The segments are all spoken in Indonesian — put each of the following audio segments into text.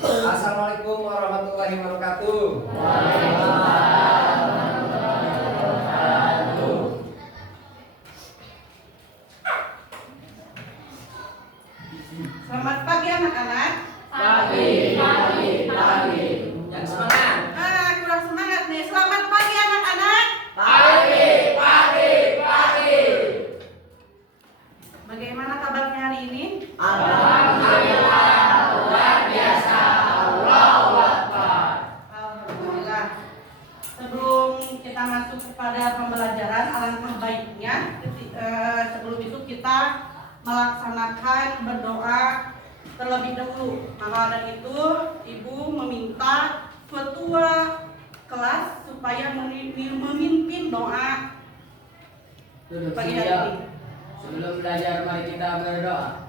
Assalamualaikum warahmatullahi wabarakatuh. Selamat pagi anak-anak. Pagi. Yang semangat. Kurang semangat nih. Selamat pagi anak-anak. Pagi. Bagaimana kabarnya hari ini? Alhamdulillah, luar biasa. Allahu Akbar. Alhamdulillah. Sebelum kita masuk kepada pembelajaran, alangkah baiknya sebelum itu kita melaksanakan berdoa terlebih dahulu. Maka dari itu, Ibu meminta ketua kelas supaya memimpin doa Duduk pagi hari ini. Sebelum belajar, mari kita berdoa.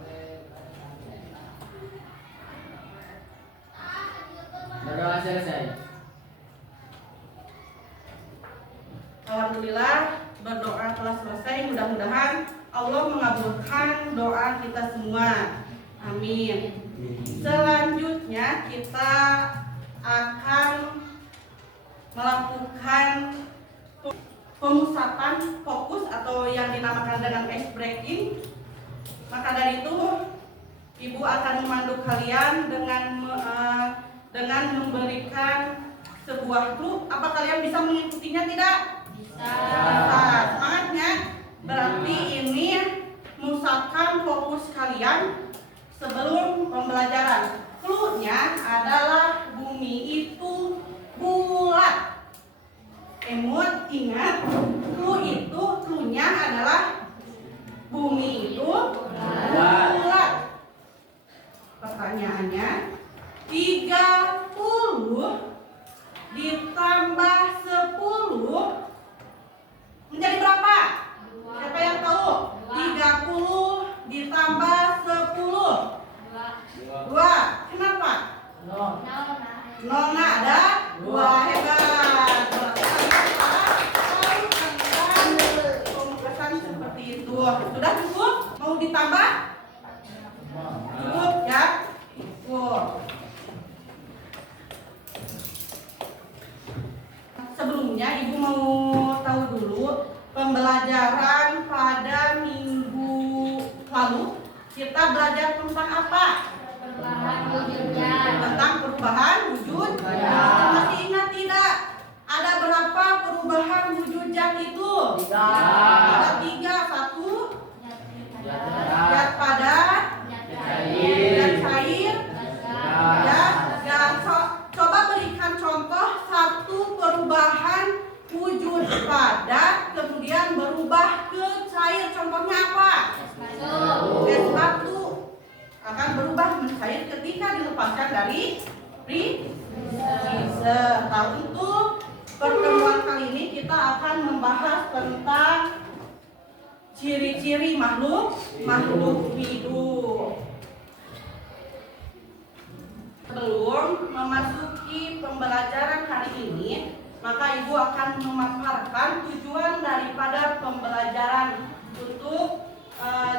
Berdoa selesai. Alhamdulillah, berdoa telah selesai. Mudah-mudahan Allah mengabulkan doa kita semua. Amin. Selanjutnya kita akan melakukan pemusatan fokus atau yang dinamakan dengan ice breaking. Maka dari itu Ibu akan memandu kalian dengan memberikan sebuah clue. Apa kalian bisa mengikutinya tidak? Bisa. Semangatnya. Berarti ini musatkan fokus kalian sebelum pembelajaran. Clue-nya adalah bumi itu bulat. Emut, ingat, clue-nya adalah bumi itu bulat. Pertanyaannya, 30 ditambah 10 menjadi berapa? Siapa yang tahu? 30 ditambah 10 2. Kenapa? Nona ada 2. Hebat. Pemukasan seperti itu. Sudah cukup? Mau ditambah? Cukup ya? Cukup. Sebelumnya Ibu mau tahu dulu pembelajaran pada minggu lalu kita belajar tentang apa? Tentang perubahan wujud. Masih ingat tidak? Ada berapa perubahan wujud zat itu? Ada 3. 1 zat padat, zat cair, zat gas. Coba berikan contoh satu perubahan wujud padat kemudian berubah ke cair. Contohnya apa? Gas batu akan berubah mencair ketika dilepaskan dari freezer. Nah, untuk pertemuan kali ini kita akan membahas tentang ciri-ciri makhluk hidup. Sebelum memasuki pembelajaran hari ini, maka Ibu akan memaparkan tujuan daripada pembelajaran. Untuk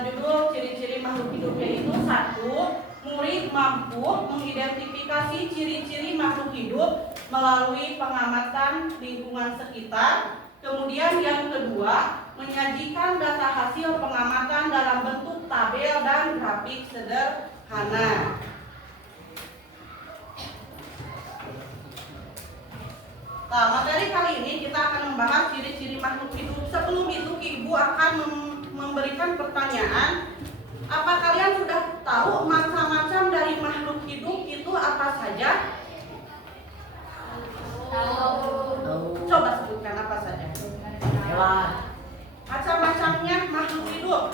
judul ciri-ciri makhluk hidup yaitu 1. Murid mampu mengidentifikasi ciri-ciri makhluk hidup melalui pengamatan lingkungan sekitar. Kemudian yang kedua, menyajikan data hasil pengamatan dalam bentuk tabel dan grafik sederhana. Nah, materi kali ini kita akan membahas ciri-ciri makhluk hidup. Sebelum itu, Ibu akan memberikan pertanyaan. Apa kalian sudah tahu macam-macam dari makhluk hidup itu apa saja? Coba sebutkan apa saja. Hewan, Macam-macamnya makhluk hidup.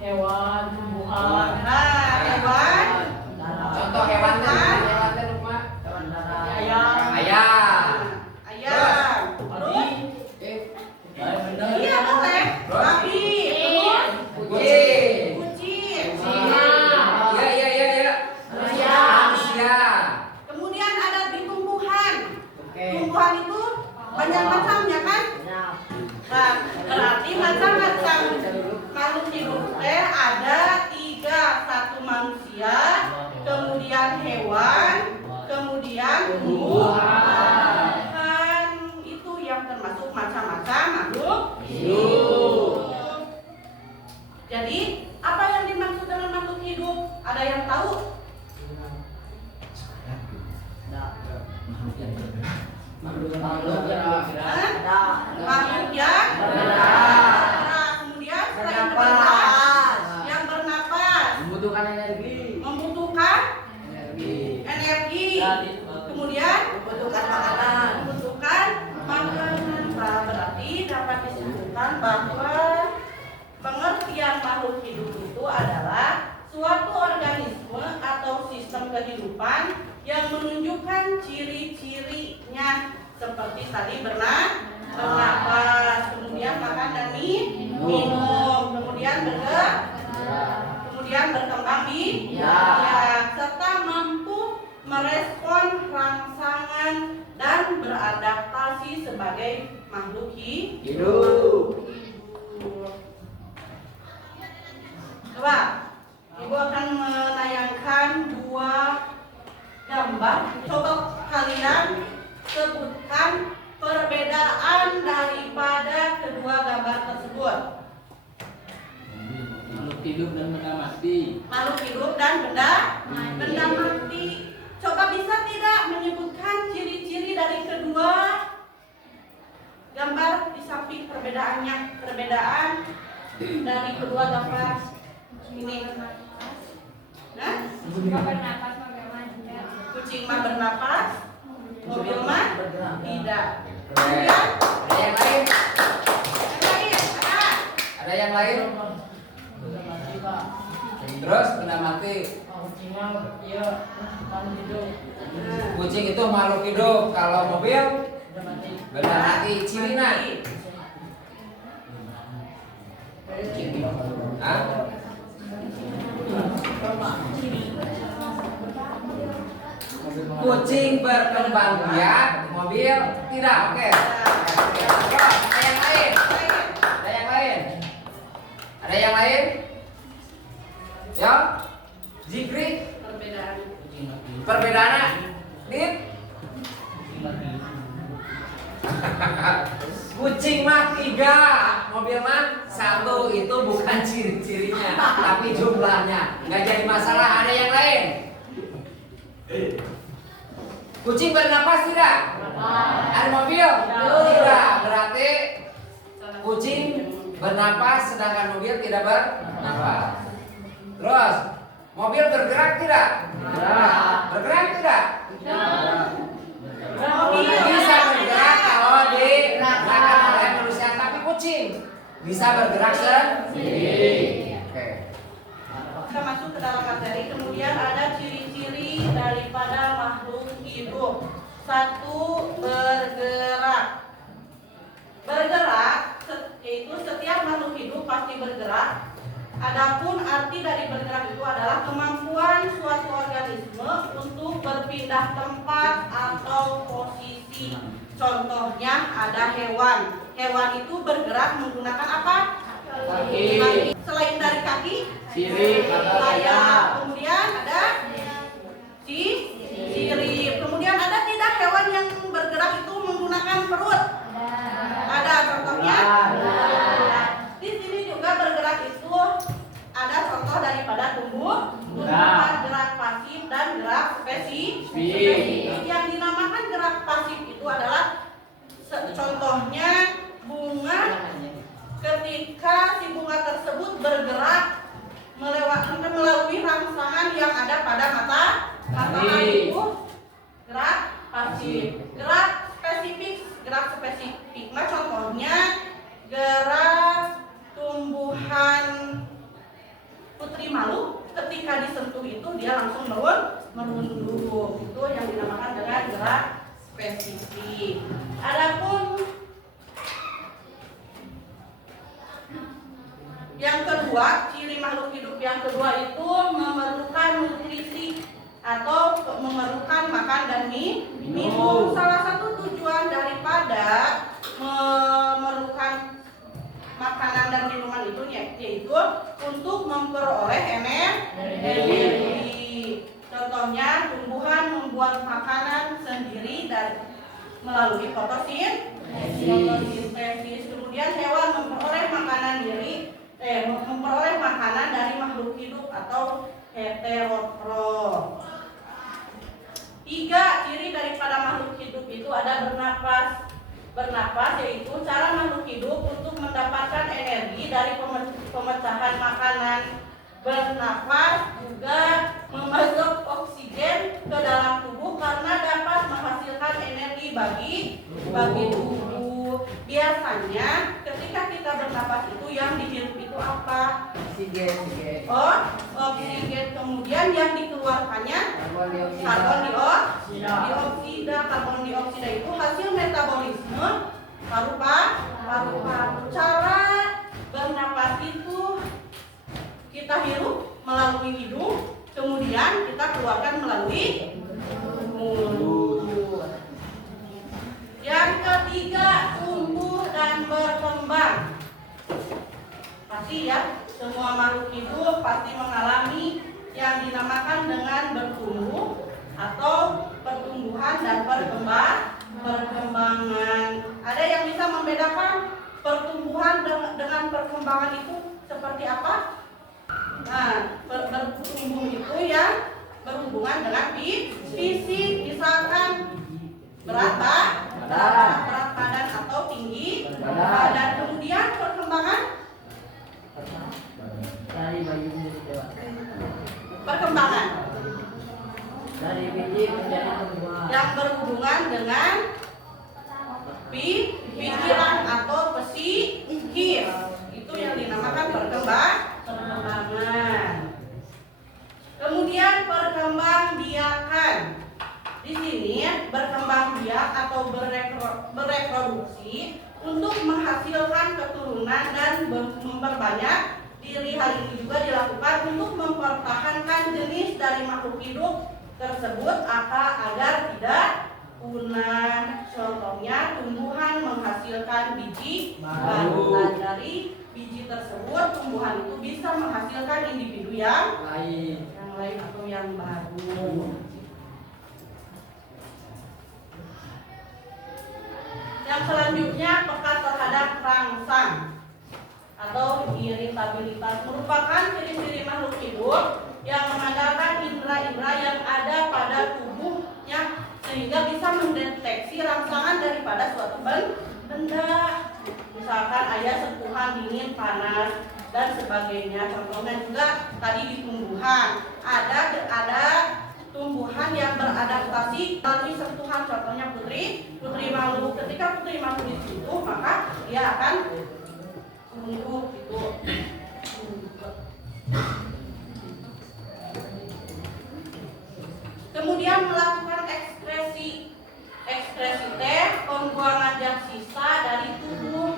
tumbuhan, Hewan. Contoh hewan Hewan. rumah. ayam, Ayam. Terus? Iya, boleh. Babi. Terus? Kucing. Kucing. Iya. Manusia. Kemudian ada di tumbuhan. Oke. Tumbuhan itu banyak macamnya kan? Nah, berarti macam-macam makhluk hidup ada 3. 1 manusia, kemudian hewan, Makhluk bergerak. Makhluk yang bergerak. Kemudian selain bergerak, yang bernapas, Membutuhkan energi. membutuhkan Energi. energi. Kemudian membutuhkan makanan. Berarti dapat disebutkan bahwa pengertian makhluk hidup itu adalah suatu organisme atau sistem kehidupan yang menunjukkan ciri-cirinya seperti tadi bernapas, kemudian makan dan minum, kemudian kemudian berkembang biak, serta mampu merespon rangsangan dan beradaptasi sebagai makhluk hidup. Coba, Ibu akan menayangkan dua gambar. Coba kalian sebutkan perbedaan daripada kedua gambar tersebut. Makhluk hidup dan benda mati. Makhluk hidup dan benda mati. Coba bisa tidak menyebutkan ciri-ciri dari kedua gambar di samping perbedaan dari kedua gambar ini. Nah, kucing mah bernapas, mobil mah tidak. Kemudian Ada yang lain? ada. Ada yang lain? Terus benda mati. Kucing itu makhluk hidup. Kalau mobil benda mati. Cirina. Hah? Kucing berkembang biak, mobil tidak. Oke. Terus, ada yang lain? Ada yang lain? Ada yang lain? Ya? Zikri? Perbedaannya? Dit? Kucing mah 3, mobil mah 1. Itu bukan ciri-cirinya, tapi jumlahnya. Nggak jadi masalah. Ada yang lain? Kucing bernapas tidak? Ada mobil? Tidak. Berarti kucing bernapas sedangkan mobil tidak bernapas. Terus, mobil bergerak tidak? Bergerak tidak? Bisa bergerak kalau digerakkan oleh manusia, tapi kucing bisa bergerak sendiri. Oke. Kita masuk ke dalam materi. Kemudian ada ciri-ciri daripada makhluk hidup. 1. Bergerak. Bergerak yaitu setiap makhluk hidup pasti bergerak. Adapun arti dari bergerak itu adalah kemampuan suatu organisme untuk berpindah tempat atau posisi. Contohnya ada hewan. Hewan itu bergerak menggunakan apa? Kaki. Selain dari kaki, Sirip atau sayap. Kemudian ada sirip. Kemudian ada tidak hewan yang bergerak itu menggunakan perut? Ada contohnya? Di sini juga bergerak itu ada contoh daripada tumbuhan, gerak pasif dan gerak spesifik. Yang dinamakan gerak pasif itu adalah contohnya bunga. Ketika si bunga tersebut bergerak melalui rangsangan yang ada pada matahari itu gerak pasif. Gerak spesifik. Nah, contohnya gerak tumbuhan putri malu, ketika disentuh itu dia langsung merunduk. Itu yang dinamakan dengan gerak spesifik. Adapun yang kedua, ciri makhluk hidup yang kedua itu memerlukan nutrisi atau memerlukan makan dan minum. Salah satu tujuan daripada memerlukan makanan dan minuman itu yaitu untuk memperoleh energi. Contohnya tumbuhan membuat makanan sendiri melalui fotosintesis. Kemudian hewan memperoleh makanan dari makhluk hidup atau heterotrof. 3. Ciri daripada makhluk ada bernapas. Bernapas yaitu cara makhluk hidup untuk mendapatkan energi dari pemecahan makanan. Bernapas juga memasuk oksigen ke dalam tubuh karena dapat menghasilkan energi bagi tubuh. Biasanya ketika kita bernapas itu yang dihirup itu apa? Oksigen. Oh, oksigen. Kemudian yang dikeluarkannya karbon dioksida. Karbon dioksida itu hasil metabolisme paru-paru. Cara bernapas itu kita hirup melalui hidung, kemudian kita keluarkan melalui mulut. Yang ketiga, tumbuh dan berkembang. Pasti ya, semua makhluk hidup pasti mengalami yang dinamakan dengan bertumbuh atau pertumbuhan dan perkembangan. Ada yang bisa membedakan pertumbuhan dengan perkembangan itu seperti apa? Nah, bertumbuh itu yang berhubungan dengan fisik, misalkan berat badan atau tinggi badan. Kemudian perkembangan Dari bayi menjadi dewasa. perkembangan Dari biji menjadi tumbuhan. yang berhubungan dengan pikiran atau psikis, itu yang dinamakan perkembangan. Kemudian perkembangbiakan. Di sini berkembang biak atau bereproduksi untuk menghasilkan keturunan dan memperbanyak diri. Hal ini juga dilakukan untuk mempertahankan jenis dari makhluk hidup tersebut agar tidak punah. Contohnya tumbuhan menghasilkan biji baru. Dan dari biji tersebut tumbuhan itu bisa menghasilkan individu yang lain atau yang baru. Yang selanjutnya peka terhadap rangsang atau iritabilitas, merupakan ciri-ciri makhluk hidup yang mengandalkan indera-indera yang ada pada tubuhnya sehingga bisa mendeteksi rangsangan daripada suatu benda. Misalkan ada sentuhan dingin, panas dan sebagainya. Contohnya juga tadi di tumbuhan ada tumbuhan yang beradaptasi melalui sentuhan. Contohnya putri malu. Ketika putri malu disentuh maka dia akan tumbuh gitu. Kemudian melakukan ekskresi teh pembuangan yang sisa dari tubuh.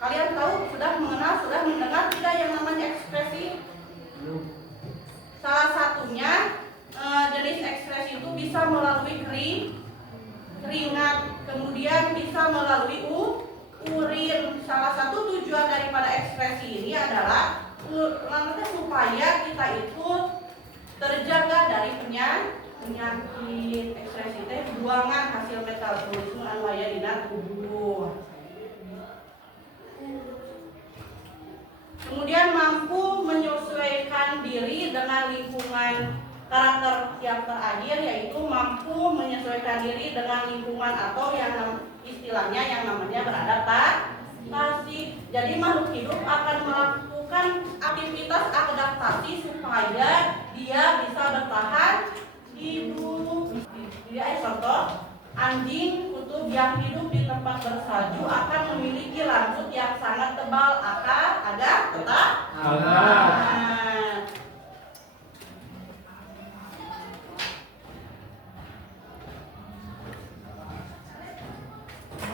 Kalian tahu, sudah mendengar tidak yang namanya ekskresi? Salah satunya jenis ekskresi itu bisa melalui keringat, kemudian bisa melalui urin. Salah satu tujuan daripada ekskresi ini adalah supaya kita itu terjaga dari penyakit. Ekskresi teh buangan hasil metabolisme anu aya dina tubuh. Kemudian mampu menyesuaikan diri dengan lingkungan. Karakter yang terakhir yaitu mampu menyesuaikan diri dengan lingkungan atau yang istilahnya yang namanya beradaptasi. Jadi makhluk hidup akan melakukan aktivitas adaptasi supaya dia bisa bertahan hidup. Jadi contoh, anjing kutub yang hidup di tempat bersalju akan memiliki rambut yang sangat tebal agar tetap hangat.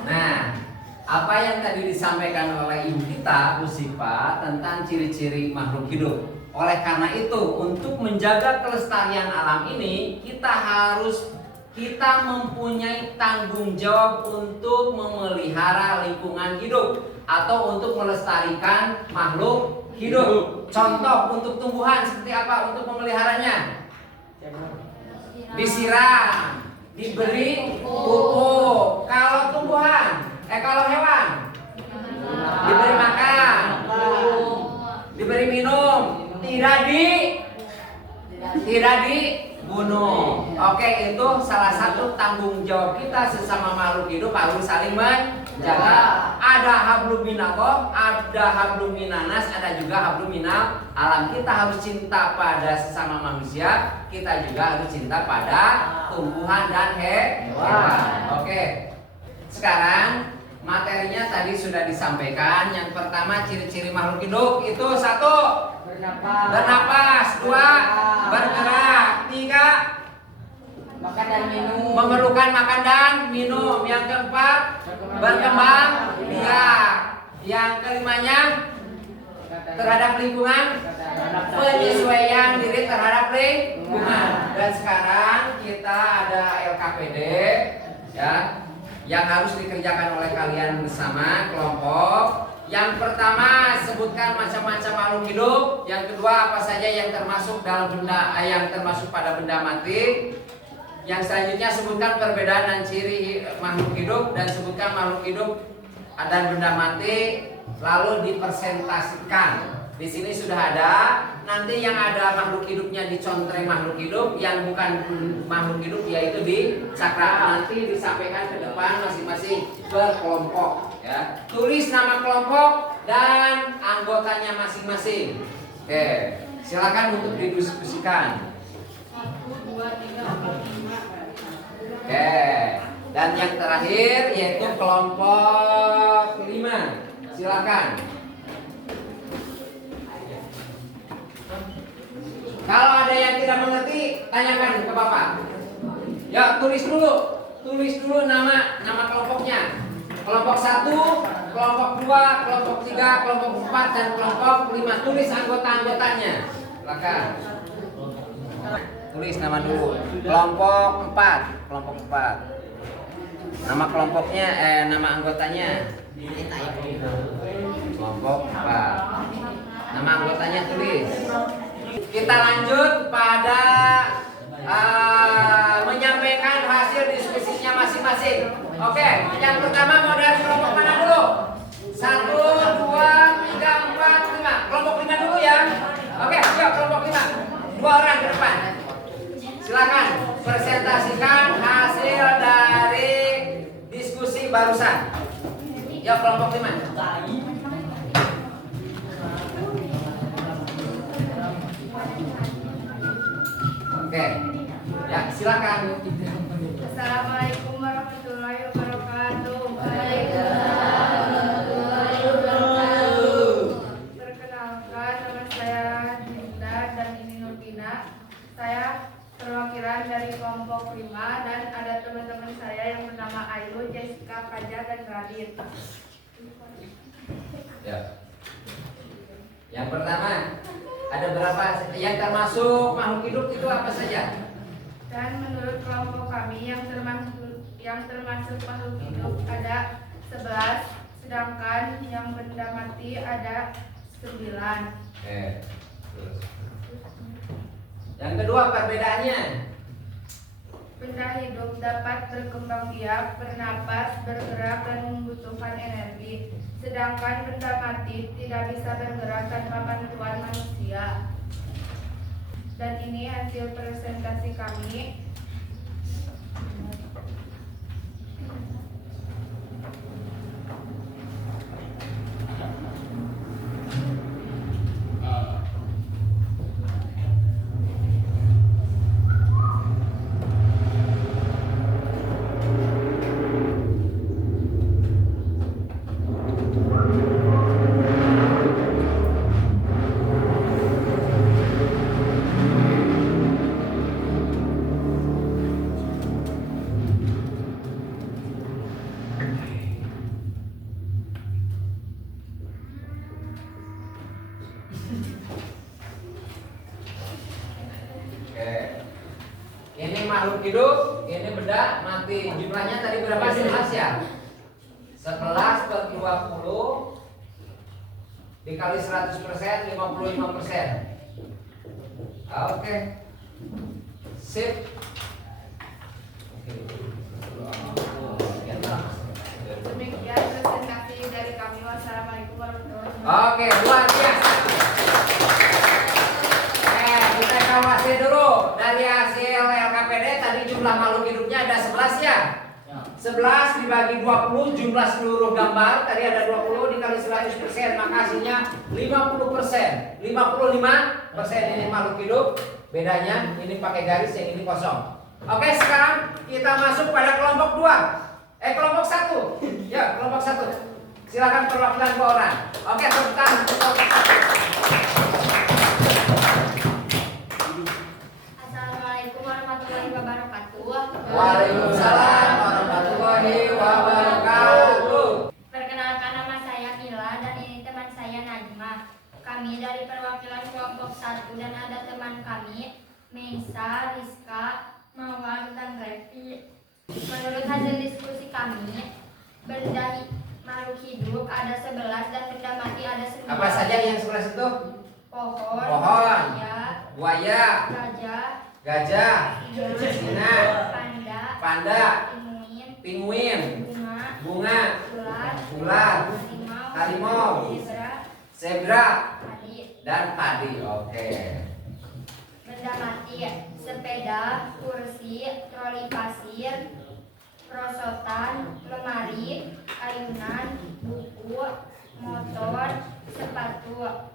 Nah, apa yang tadi disampaikan oleh ibu kita, Bu Sipa, tentang ciri-ciri makhluk hidup. Oleh karena itu, untuk menjaga kelestarian alam ini, kita mempunyai tanggung jawab untuk memelihara lingkungan hidup atau untuk melestarikan makhluk hidup. Contoh untuk tumbuhan seperti apa untuk memeliharanya? Disiram, diberi pupuk. Kalau tumbuhan, kalau hewan diberi makan, diberi minum, tidak tidak dibunuh. Oke, itu salah satu tanggung jawab kita sesama makhluk hidup harus saling menjaga. Ada hablum minallah, ada hablum minanas, ada juga hablum minal alam. Kita harus cinta pada sesama manusia, kita juga harus cinta pada tumbuhan dan hewan. Oke. Sekarang materinya tadi sudah disampaikan. Yang pertama ciri-ciri makhluk hidup itu 1. Bernapas. 2. Bergerak. 3. Makan dan minum. Memerlukan makan dan minum. Yang keempat berkembang biak. Yang kelimanya terhadap lingkungan, penyesuaian diri terhadap lingkungan. Dan sekarang kita ada LKPD ya, yang harus dikerjakan oleh kalian bersama kelompok. Yang pertama, sebutkan macam-macam makhluk hidup. Yang kedua, apa saja yang termasuk dalam benda, yang termasuk pada benda mati. Yang selanjutnya, sebutkan perbedaan dan ciri makhluk hidup dan sebutkan makhluk hidup dan benda mati, lalu dipresentasikan. Di sini sudah ada. Nanti yang ada makhluk hidupnya dicontreng makhluk hidup, yang bukan makhluk hidup yaitu dicakra. Nanti disampaikan ke depan masing-masing berkelompok. Ya. Tulis nama kelompok dan anggotanya masing-masing. Oke, silakan untuk didiskusikan. 1, 2, 3, 4, 5. Oke, dan yang terakhir yaitu kelompok 5. Silakan. Kalau ada yang tidak mengerti, tanyakan ke Bapak. Ya, tulis dulu nama kelompoknya. Kelompok 1, kelompok 2, kelompok 3, kelompok 4 dan kelompok 5. Tulis anggota-anggotanya. Silakan. Tulis nama dulu. Kelompok 4, kelompok 4. Nama kelompoknya nama anggotanya. Kelompok 4. Nama anggotanya tulis. Kita lanjut pada menyampaikan hasil diskusinya masing-masing. Oke, yang pertama mau dari kelompok mana dulu? 1, 2, 3, 4, 5. Kelompok 5 dulu ya. Oke, yuk kelompok 5. 2 orang ke depan. Silakan presentasikan hasil dari diskusi barusan. Ya kelompok 5. Oke, ya silakan. Assalamualaikum warahmatullahi wabarakatuh. Perkenalkan, nama saya Dinda dan ini Nurdina. Saya perwakilan dari kelompok 5 dan ada teman-teman saya yang bernama Ayu, Jessica, Fajar, dan Radit. Ya. Yang pertama, ada berapa yang termasuk makhluk hidup itu apa saja? Dan menurut kelompok kami yang termasuk makhluk hidup ada 11, sedangkan yang benda mati ada 9. Terus. Yang kedua perbedaannya. Benda hidup dapat berkembang biak, bernapas, bergerak, dan membutuhkan energi. Sedangkan benda mati tidak bisa bergerak tanpa bantuan manusia. Dan ini hasil presentasi kami. Ini makhluk hidup, ini benda mati. Jumlahnya tadi berapa? 11 ya? 11 per 20 dikali 100%, 55%. Oke. Sip. Demikian presentasi dari kami. Wassalamualaikum warahmatullahi wabarakatuh. Oke, luar biasa. Kita evaluasi dulu. jumlah makhluk hidupnya ada 11 ya. 11 dibagi 20 jumlah seluruh gambar tadi ada 20 dikali 100%, maka hasilnya 50%. 55% ini makhluk hidup. Bedanya ini pakai garis, yang ini kosong. Oke, sekarang kita masuk pada kelompok 2. Kelompok 1. Ya, kelompok 1. Silakan perwakilan 2 orang. Oke, tepuk tangan untuk kelompok 1. Assalamualaikum warahmatullahi wabarakatuh. Waalaikumsalam warahmatullahi wabarakatuh. Perkenalkan, nama saya Mila dan ini teman saya Najma. Kami dari perwakilan kelompok 1 dan ada teman kami Meisa, Rizka, Mawar, dan Revi. Menurut hasil diskusi kami, benda makhluk hidup ada 11 dan benda mati ada 9. Apa saja yang 11 itu? Pohon, Pohon, buaya, buaya, gajah, singa, panda, pinguin, bunga, ular, harimau, zebra, dan padi. Oke. benda mati, sepeda, kursi, troli pasir, perosotan, lemari, ayunan, buku, motor, sepatu.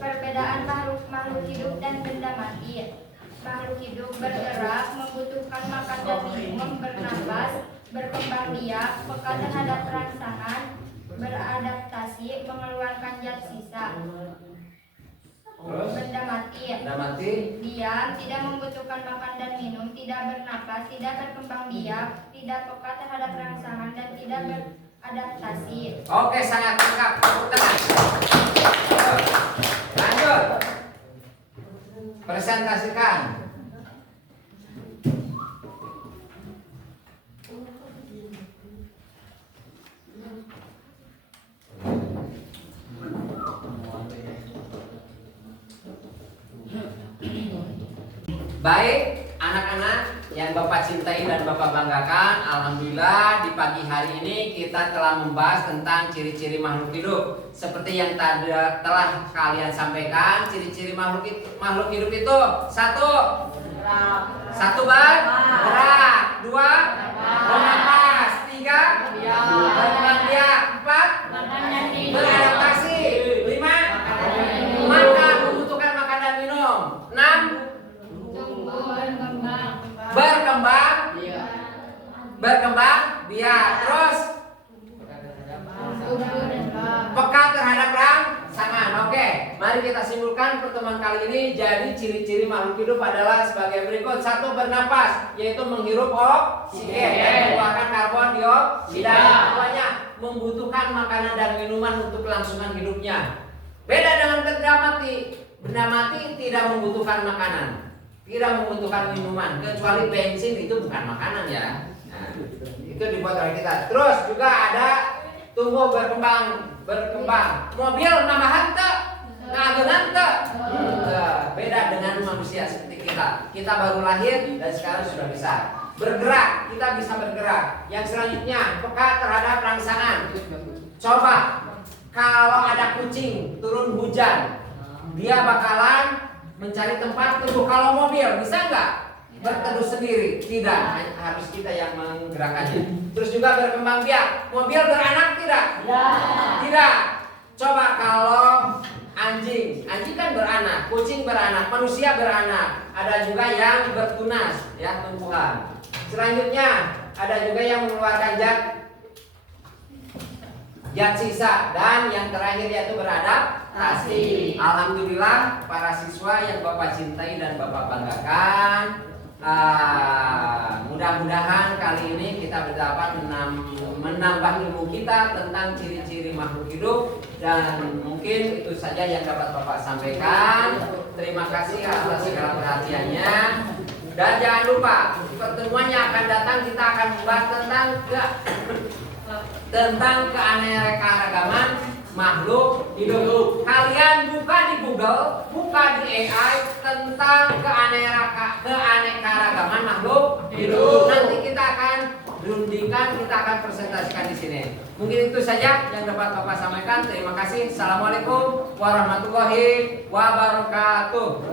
Perbedaan makhluk hidup dan benda mati. Makhluk hidup bergerak, membutuhkan makan dan minum, bernapas, berkembang biak, peka terhadap rangsangan, beradaptasi, mengeluarkan zat sisa. Terus? Benda mati. Benda mati. Diam, tidak membutuhkan makan dan minum, tidak bernapas, tidak berkembang biak, tidak peka terhadap rangsangan, dan tidak beradaptasi. Oke, sangat lengkap. Tepuk tangan. Lanjut. Presentasikan. Baik, anak-anak yang Bapak cintai dan Bapak banggakan, alhamdulillah di pagi hari ini kita telah membahas tentang ciri-ciri makhluk hidup. Seperti yang tadi telah kalian sampaikan, ciri-ciri makhluk hidup itu: 1 bergerak, 2 bernapas, 3 berkembang biak, 4 beradaptasi, 5 makan, membutuhkan makan dan minum, 6 berkembang biak, terus peka terhadap rangsangan. Oke, mari kita simpulkan pertemuan kali ini. Jadi ciri-ciri makhluk hidup adalah sebagai berikut: 1 bernapas, yaitu menghirup oksigen dan mengeluarkan karbon dioksida. Keduanya membutuhkan makanan dan minuman untuk kelangsungan hidupnya. Beda dengan benda mati. Benda mati tidak membutuhkan makanan, tidak membutuhkan minuman, kecuali bensin, itu bukan makanan ya. Nah, itu dibuat oleh kita. Terus juga ada tumbuh berkembang. Mobil nambahan teu, ngageungan teu. Beda dengan manusia seperti kita. Kita baru lahir dan sekarang sudah bisa bergerak. Kita bisa bergerak. Yang selanjutnya, peka terhadap rangsangan. Coba kalau ada kucing turun hujan, dia bakalan mencari tempat teduh. Kalau mobil bisa nggak berteduh sendiri? Tidak, harus kita yang menggerakkannya. Terus juga berkembang biak. Mobil beranak tidak? Tidak. Coba kalau anjing kan beranak, kucing beranak, manusia beranak. Ada juga yang bertunas, ya, tumbuhan. Selanjutnya ada juga yang mengeluarkan zat sisa, dan yang terakhir yaitu beradaptasi. Alhamdulillah para siswa yang Bapak cintai dan Bapak banggakan, mudah-mudahan kali ini kita dapat menambah ilmu kita tentang ciri-ciri makhluk hidup, dan mungkin itu saja yang dapat Bapak sampaikan. Terima kasih atas segala perhatiannya, dan jangan lupa pertemuan yang akan datang kita akan membahas tentang keanekaragaman makhluk hidup. Kalian buka di Google, buka di AI tentang keanekaragaman makhluk hidup. Nanti kita akan rundingkan, kita akan presentasikan di sini. Mungkin itu saja yang dapat Bapak sampaikan. Terima kasih. Assalamualaikum warahmatullahi wabarakatuh.